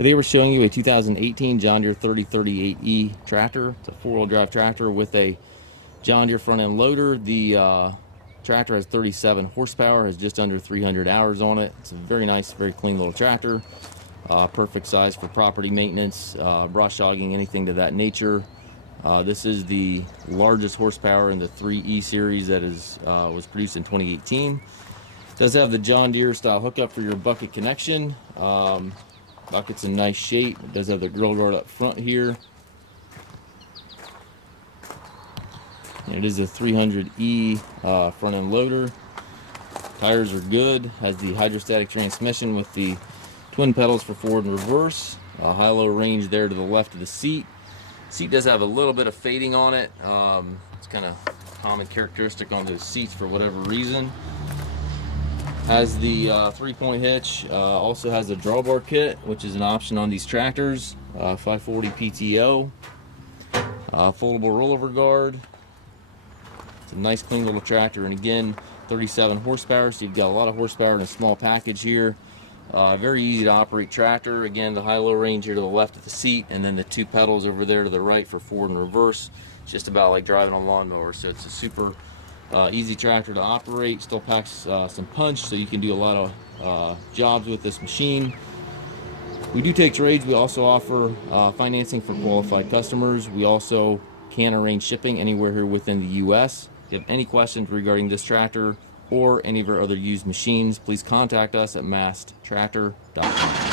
Today we're showing you a 2018 John Deere 3038E tractor. It's a four-wheel drive tractor with a John Deere front end loader. The tractor has 37 horsepower, has just under 300 hours on it. It's a very nice, very clean little tractor. Perfect size for property maintenance, brush hogging, anything to that nature. This is the largest horsepower in the 3E series that was produced in 2018. It does have the John Deere style hookup for your bucket connection. Bucket's in nice shape. It does have the grill guard up front here. And it is a 300E front end loader. Tires are good. Has the hydrostatic transmission with the twin pedals for forward and reverse. High-low range there to the left of the seat. Seat does have a little bit of fading on it. It's kind of common characteristic on those seats for whatever reason. Has the 3-point hitch. Also has a drawbar kit, which is an option on these tractors. 540 PTO. Foldable rollover guard. It's a nice clean little tractor, and again 37 horsepower, so you've got a lot of horsepower in a small package here. Very easy to operate tractor. Again, the high-low range here to the left of the seat, and then the two pedals over there to the right for forward and reverse. It's just about like driving a lawnmower, so it's a super easy tractor to operate. Still packs some punch, so you can do a lot of jobs with this machine. We do take trades. We also offer financing for qualified customers. We also can arrange shipping anywhere here within the U.S. If you have any questions regarding this tractor or any of our other used machines, please contact us at masttractor.com.